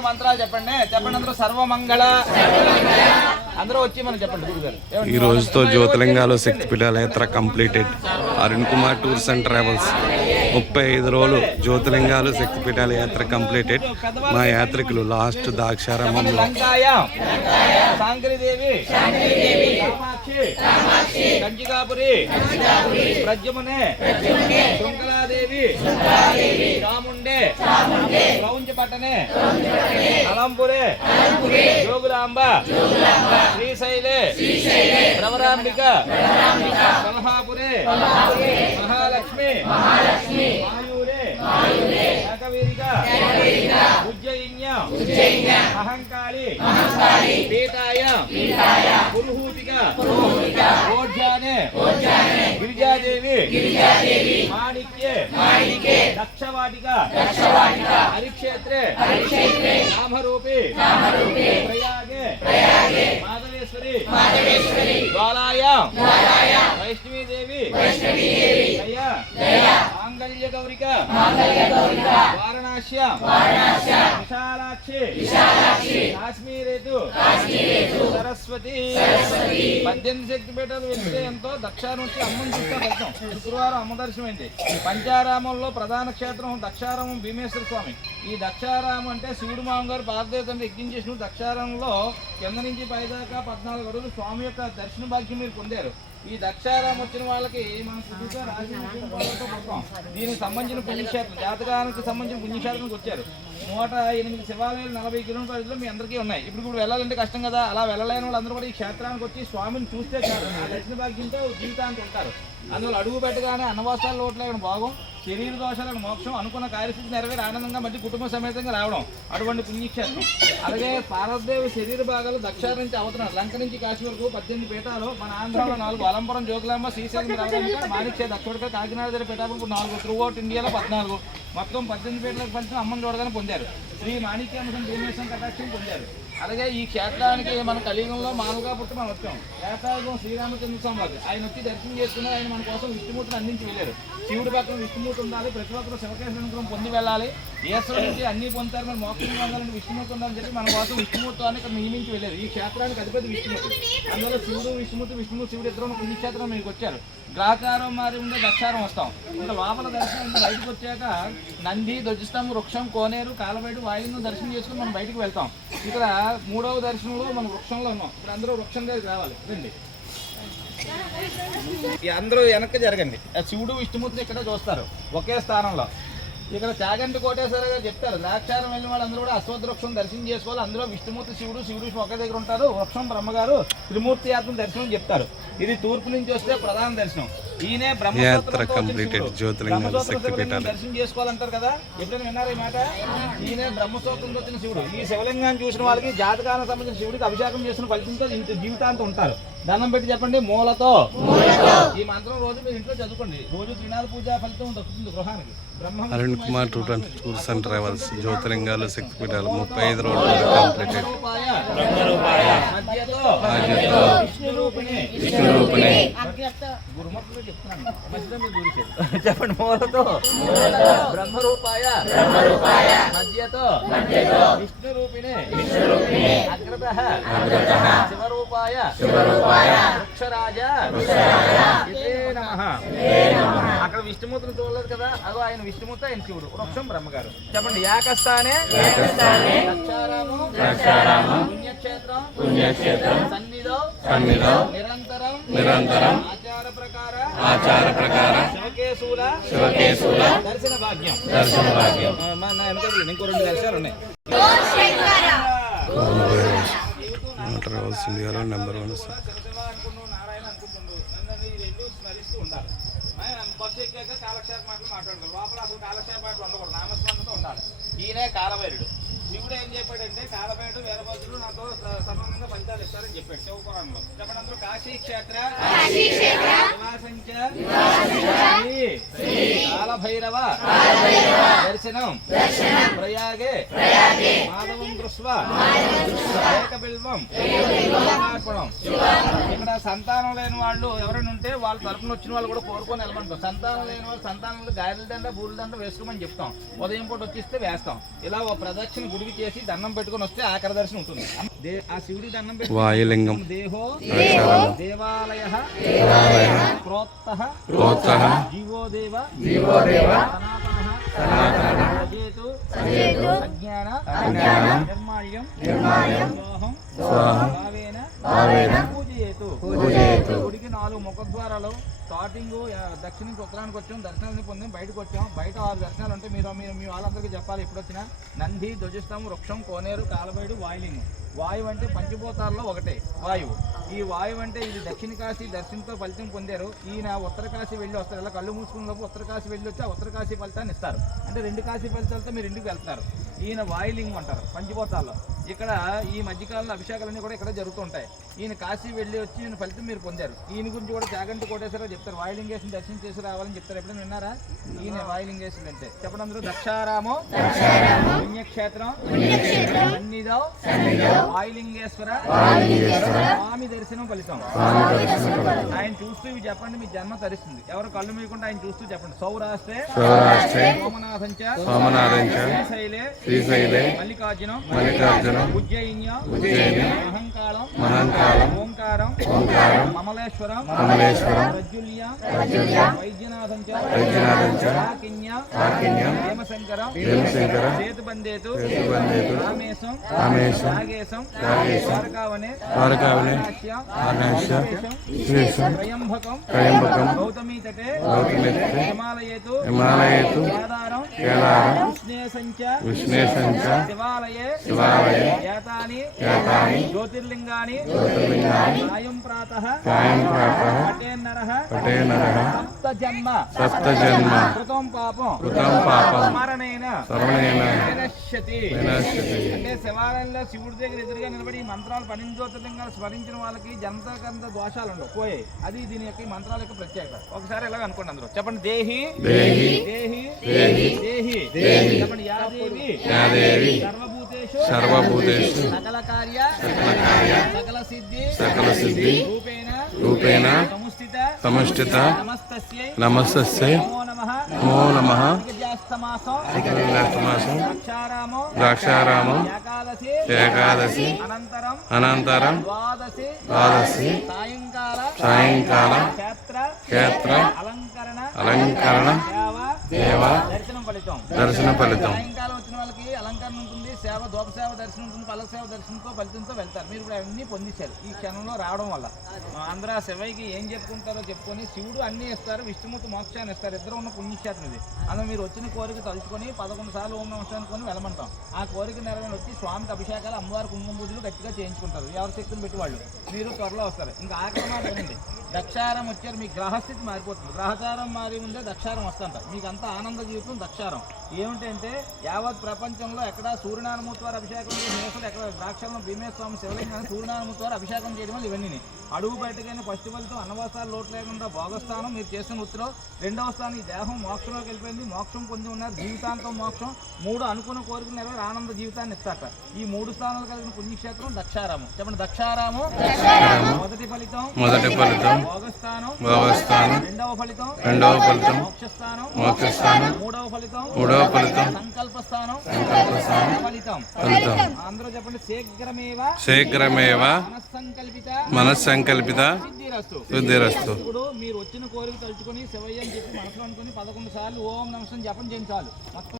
ఒకసారి మంత్రాలు చెప్పండి అందరూ సర్వమంగళ అందరూ వచ్చి మనం చెప్పండి గురుగారు. ఈ రోజుతో జ్యోతిలింగాలు శక్తిపీఠాల యాత్ర completed. Arun Kumar tours and travels 35 రోజులు జ్యోతిలింగాలు శక్తిపీఠాల యాత్ర కంప్లీటెడ్. మా యాత్రికులు లాస్ట్ ద్రాక్షారామంలో శాంకరీదేవి, కామాక్షి, కంచికాపురి, ప్రద్యుమ్నే, శృంఖలాదేవి, చాముండే, క్రౌంచపట్టణే, అలంపురే, జోగులాంబ, శ్రీశైలే, ప్రవరాంబిక, కల్హాపురే, మహాలక్ష్మి, మాయూరే, శాకవీరిక, ఉజ్జయిన్య, అహంకాళి, పీతాయ, పురుహూతిక, ఓర్జానే, గిరిజాదేవి, మాణిక్యే, దక్షవాటిక, హరిక్షేత్రే, నామరూపి, ప్రయాగే, మాధవేశ్వరి, జ్వాలాయ, వైష్ణవీదేవి, దయా, మాంగళ్య గౌరిక, వారణాస్య, విశాలాక్షి, కాశ్మీరేతు, సరస్వతి. 18 శక్తిపీఠాలు వెళ్తే ఎంతో దక్షారం నుంచి అమ్మని చూస్తే ఫలితం. శుక్రవారం అమ్మ దర్శనం అయింది. పంచారామంలో ప్రధాన క్షేత్రం దక్షారామం భీమేశ్వర స్వామి. ఈ దక్షారామం అంటే శివుడు మామగారు భారతదేశంలో యజ్ఞం చేసిన దక్షారామంలో కింద నుంచి పైదాకా 14 రోజులు స్వామి యొక్క దర్శన భాగ్యం మీరు పొందారు. ఈ దక్షారామం వచ్చిన వాళ్ళకి మనం శుద్ధిగా దీనికి సంబంధించిన పుణ్యక్షేత్రం, జాతకానికి సంబంధించిన పుణ్యక్షేత్రానికి వచ్చారు. 108 శివాలయాలు 40 కిలోమీటర్లు మీ అందరికీ ఉన్నాయి. ఇప్పుడు వెళ్ళాలంటే కష్టం కదా. అలా వెళ్ళలేని వాళ్ళందరూ కూడా ఈ క్షేత్రానికి వచ్చి స్వామిని చూస్తే చాలు, ఆ దర్శన భాగ్యంతో జీవితానికి ఉంటారు. అందులో అడుగు పెట్టగానే అన్నవాసాల లోట్లేని భాగం, శరీర దోషాలను మోక్షం, అనుకున్న కార్యస్థితి నెరవేరి ఆనందంగా మధ్య కుటుంబ సమేతంగా రావడం అటువంటి పుణ్యక్షేత్రం. అలాగే పార్వతీదేవి శరీర భాగాలు దక్షిణ నుంచి అవతరం లంక నుంచి కాశీ వరకు 18 పీఠాలు. మన ఆంధ్రాలో 4, అలంపురం, జోగులాంబ, శ్రీశైలం, రావడానికి మాణిక్య, దక్షిణ, కాకినాడ దగ్గర పీఠాలు 4, త్రూ అవుట్ ఇండియాలో 14, మొత్తం 18 పీఠాలకు ఫలితం అమ్మని చూడగానే పొందారు. శ్రీ మాణిక్యాంశం భీమేశ్వరం కటాక్షం పొందారు. అలాగే ఈ క్షేత్రానికి మన కలియుగంలో మామూలుగా పుట్టి మనం వచ్చాం. ఏకాగం శ్రీరామచంద్ర స్వామి వారు ఆయన వచ్చి దర్శనం చేసుకున్నారు. ఆయన మన కోసం విష్ణుమూర్తిని అందించి వెళ్ళారు. శివుడి పక్కన విష్ణుమూర్తి ఉండాలి, ప్రతి ఒక్కరు శివకేశ్వర అనుగ్రహం పొంది వెళ్ళాలి. ఈశ్వరుడు నుంచి అన్ని పొందుతారు, మరి మోక్షం పొందాలని విష్ణుమూర్తి ఉండాలని చెప్పి మన కోసం విష్ణుమూర్తి ఇక్కడ నియమించి వెళ్ళారు. ఈ క్షేత్రానికి అధిపతి విష్ణుమూర్తి. అందులో శివుడు విష్ణుమూర్తి శివుడు ఇద్దరు పుణ్యక్షేత్రం మీకు వచ్చారు. గ్రాకారం మారి ఉండే దక్షారం వస్తాం. ఇంకా లోపల దర్శనం బయటకు వచ్చాక నంది, ధ్వజస్తంభం, వృక్షం, కోనేరు, కాలబయట, వాయువును దర్శనం చేసుకుని మనం బయటకు వెళ్తాం. ఇక్కడ 3వ దర్శనంలో మనం వృక్షంలో ఉన్నాం. ఇక్కడ అందరూ వృక్షం దగ్గరికి రావాలి. రండి, అందరూ వెనక్కి జరగండి. శివుడు విష్ణుమూర్తిని ఇక్కడ చూస్తారు ఒకే స్థానంలో. ఇక్కడ చాగంటి కోటేశ్వర గారు చెప్తారు, ద్రాక్షారం వెళ్ళిన వాళ్ళందరూ కూడా అశ్వత్థ వృక్షం దర్శనం చేసుకోవాలి. అందులో విష్ణుమూర్తి, శివుడు ఒకే దగ్గర ఉంటారు. వృక్షం బ్రహ్మగారు త్రిమూర్తి యాత్ర దర్శనం చెప్తారు. ఇది తూర్పు నుంచి వస్తే ప్రధాన దర్శనం. ఈయనే బ్రహ్మసూత్రం దర్శనం చేసుకోవాలంటారు కదా, ఎప్పుడైనా విన్నారా ఈ మాట? ఈయనే బ్రహ్మసూత్రంతో వచ్చిన శివుడు. ఈ శివలింగాన్ని చూసిన వాళ్ళకి జాతకానికి సంబంధించిన శివుడికి అభిషేకం చేసిన ఫలితంతో జీవితాంతం ఉంటారు. దండం పెట్టి చెప్పండి, మూలతో. ఈ మంత్రం రోజు మీరు ఇంట్లో చదువుకోండి. రోజు త్రినాథ పూజ ఫలితం దక్కుతుంది గృహానికి. Arun Kumar tours and travels జ్యోతిలింగాలు శక్తిపీఠాలు 35 రోజులు కంప్లీటెడ్. చెప్పండి, మూలతో బ్రహ్మరూపాయ మధ్యతో విష్ణు రూపిణి అగ్రతః శివరూపాయ వృక్షరాజ ఇదే నమః. అక్కడ విష్ణుమూర్తిని చూడలేదు కదా, అదో ఆయన విష్ణుమూర్తి, ఆయన శివుడు. వృక్షం బ్రహ్మగారు. చెప్పండి, ఏకస్థానే ద్రాక్షారామం పుణ్యక్షేత్రం సన్నిధౌ నిరంతరం ఆచార ప్రకార శివకేశూల దర్శన భాగ్యం. ఇంకో 2 దర్శనాలు ఉన్నాయి. ట్రావెల్స్ ఇండియాలో నెంబర్ 1 నారాయణ అనుకుంటుండ్రు. స్మరిస్తూ ఉండాలి. బస్సు ఎక్కాక కాలక్షేప మాటలు మాట్లాడతారు. లోపల అసలు కాలక్షేప మాటలు ఉండకూడదు, నామస్మరణతో ఉండాలి. ఈయనే కాలభైరుడు. శివుడు ఏం చెప్పాడంటే, కాలభైరుడు వీరభద్రుడు నాతో సమానంగా ఫలితాలు ఇస్తారని చెప్పాడు శివపురాణంలో. చెప్పండి అందరూ, కాశీ క్షేత్ర కాలభైరవ దర్శనం ప్రయాగే మాధవం పుష్ప ఏకబిల్వం శివార్పణం. ఇక్కడ సంతానం లేని వాళ్ళు ఎవరైనా ఉంటే వాళ్ళ తరపున వచ్చిన వాళ్ళు కూడా కోరుకొని వెళ్ళమంటాం. సంతానం లేని వాళ్ళు సంతానంలో గాయల దండ బూరెల దండ వేసుకోమని చెప్తాం. ఉదయం పూట వచ్చిస్తే వేస్తాం. ఇలా ఓ ప్రదక్షిణ గుడికి చేసి దండం పెట్టుకొని వస్తే ఆఖరి దర్శనం ఉంటుంది. ఆ శివుడికి దండం పెట్టి వాయులింగం దేహో దేవాలయ ప్రోక్తః జీవో దేవ అజ్ఞాన నిర్మాల్యం భావేన పూజయేతు. గుడికి 4 ముఖద్వారాలు. స్టార్టింగ్ దక్షిణ నుంచి ఉత్తరానికి వచ్చాం, దర్శనాలని పొందాం, బయటకు వచ్చాం. బయట 6 దర్శనాలు ఉంటాయి. మీరు మీ వాళ్ళందరికీ చెప్పాలి ఎప్పుడు వచ్చినా. నంది, ధ్వజస్తంభం, వృక్షం, కోనేరు, కాలబైడు, వాయులింగం. వాయువు అంటే పంచభూతాల్లో ఒకటే వాయువు. ఈ వాయువు అంటే ఇది దక్షిణ కాశీ దర్శనంతో ఫలితం పొందారు. ఈయన ఉత్తర కాశీ వెళ్ళి వస్తారు. ఇలా కళ్ళు మూసుకున్న లోపు ఉత్తర కాశీ వెళ్ళి వచ్చి ఆ ఉత్తర కాశీ ఫలితాన్ని ఇస్తారు. అంటే 2 కాశీ ఫలితాలతో మీరు ఇంటికి వెళ్తారు. ఈయన వాయులింగం అంటారు పంచభూతాల్లో. ఇక్కడ ఈ మధ్యకాలంలో అభిషేకాలన్నీ కూడా ఇక్కడ జరుగుతూ ఉంటాయి. ఈయన కాశీ వెళ్ళి వచ్చి ఈయన ఫలితం మీరు పొందారు. ఈయన గురించి కూడా చాగంటి కోటేశ్వరరావు చెప్తారు. వాయులింగేశ్వరం దర్శనం చేసి రావాలని చెప్తారు. ఎప్పుడైనా విన్నారా? ఈయన వాయులింగేశ్వరుడు అంటే చెప్పండి అందరూ. దక్షారామం పుణ్యక్షేత్రం సన్నిధౌ వాయులింగేశ్వర స్వామి దర్శనం ఫలితం. ఆయన చూస్తూ ఇవి చెప్పండి, మీ జన్మ తరిస్తుంది. ఎవరు కళ్ళు మీకుండా ఆయన చూస్తూ చెప్పండి. సౌరాష్ట్రే సోమనాథంచ శ్రీశైలే మల్లికార్జునం ఉజ్జయిన్య మహంకాళం ఓంకారం మమలేశ్వరం ప్రజ్యుల్య వైద్యనాథంచ కాకిన్య హేమశంకరం సేతుబందేతు రామేశం నాగేశం ద్వారకావనే త్రయంబకం గౌతమీ తటే హిమాలయేతు కేదారం విష్ణేశంచ శివాలయే ఏతాని జ్యోతిర్లింగాని సాయం ప్రాతః పటేన్నరః సప్తజన్మ కృతం పాపం స్మరణేన వినశ్యతి. అంటే శివాలయంలో శివుడి దగ్గర ఎదురుగా నిలబడి ఈ మంత్రాలు 12 జ్యోతిర్లింగాలు స్మరించిన వాళ్ళకి జంతకంత దోషాలు ఉండవు, పోయాయి. అది దీని యొక్క ఈ మంత్రాల యొక్క ప్రత్యేకత. ఒకసారి ఎలాగ అనుకోండి అందరూ చెప్పండి. దేహి చెప్పండి. యాదేవి సర్వభూతేషు సకల కార్య సకల సిద్ధి రూపేణ సముస్థిత నమస్తస్యై నమో నమః. ద్రాక్షారామం ఏకాదశి అనంతరం ద్వాదశి సాయంకాల క్షేత్ర అలంకరణ దర్శన ఫలితం. సాయంకాలం వచ్చిన వాళ్ళకి అలంకరణ ఉంటుంది, సేవ దోప సేవ దర్శనం ఉంటుంది, పల్ల సేవ దర్శనంతో ఫలితంతో వెళ్తారు. మీరు కూడా అన్ని పొందించారు ఈ క్షణంలో రావడం వల్ల. ఆంధ్ర శివయ్యకి ఏం చెప్పుకుంటారో చెప్పుకొని శివుడు అన్ని ఇస్తారు, విష్ణుమూర్తి మోక్షాన్ని ఇస్తారు. ఇద్దరు ఉన్న పుణ్యక్షేత్రం ఇది. అందులో మీరు వచ్చిన కోరిక తలుచుకొని 11 సార్లు ఓం నమః అనుకొని వెళ్ళమంటాం. ఆ కోరిక నెరవేరి వచ్చి స్వామికి అభిషేకాలు, అమ్మవారి కుంకుమ పూజలు గట్టిగా చేయించుకుంటారు. ఎవరి శక్తిని పెట్టి వాళ్ళు. మీరు త్వరలో వస్తారు. ఇంకా ఆఖరి మాట వినండి. దక్షారం వచ్చారు, మీ గ్రహస్థితి మారిపోతుంది. గ్రహచారం మారి ఉంటే దక్షారం వస్తుంట. మీకు అంతా ఆనంద జీవితం దక్షారం. ఏమిటంటే యావత్ ప్రపంచంలో ఎక్కడ సూర్యనారాయణమూర్తి వారు అభిషేకం చేయడం, ఎక్కడ ద్రాక్షలను భీమేశ్వరం శివలింగాన్ని సూర్యనారాయణమూర్తి వారు అభిషేకం చేయడం వల్ల ఇవన్నీ అడుగు బయటకైనా ఫస్ట్ వెళ్తూ అన్నవస్త్రాలు లోటు లేకుండా భోగస్థానం మీరు చేసిన వృత్తిలో. 2వ స్థానం ఈ దేహం మోక్షంలోకి వెళ్ళిపోయింది, మోక్షం పొంది ఉన్నారు, జీవితాంతం మోక్షం. 3 అనుకున్న కోరికలు నెరవేరి ఆనంద జీవితాన్ని ఇస్తారట. ఈ 3 స్థానాలు కలిగిన పుణ్యక్షేత్రం దక్షారామం. చెప్పండి. దక్షారామం మొదటి ఫలితం భోగస్థానం, 2వ ఫలితం మోక్షస్థానం, 3వ ఫలితం సంకల్పస్థానం ఫలితం. అందరూ చెప్పండి. శీఘ్రమేవ మనస్సంకల్పిత సిద్ధిరస్తు. ఇప్పుడు మీరు వచ్చిన కోరిక తలుచుకొని శివయ్య అని చెప్పి మనసులో అనుకుని 11 సార్లు ఓం నమః జపం చేయించాలి.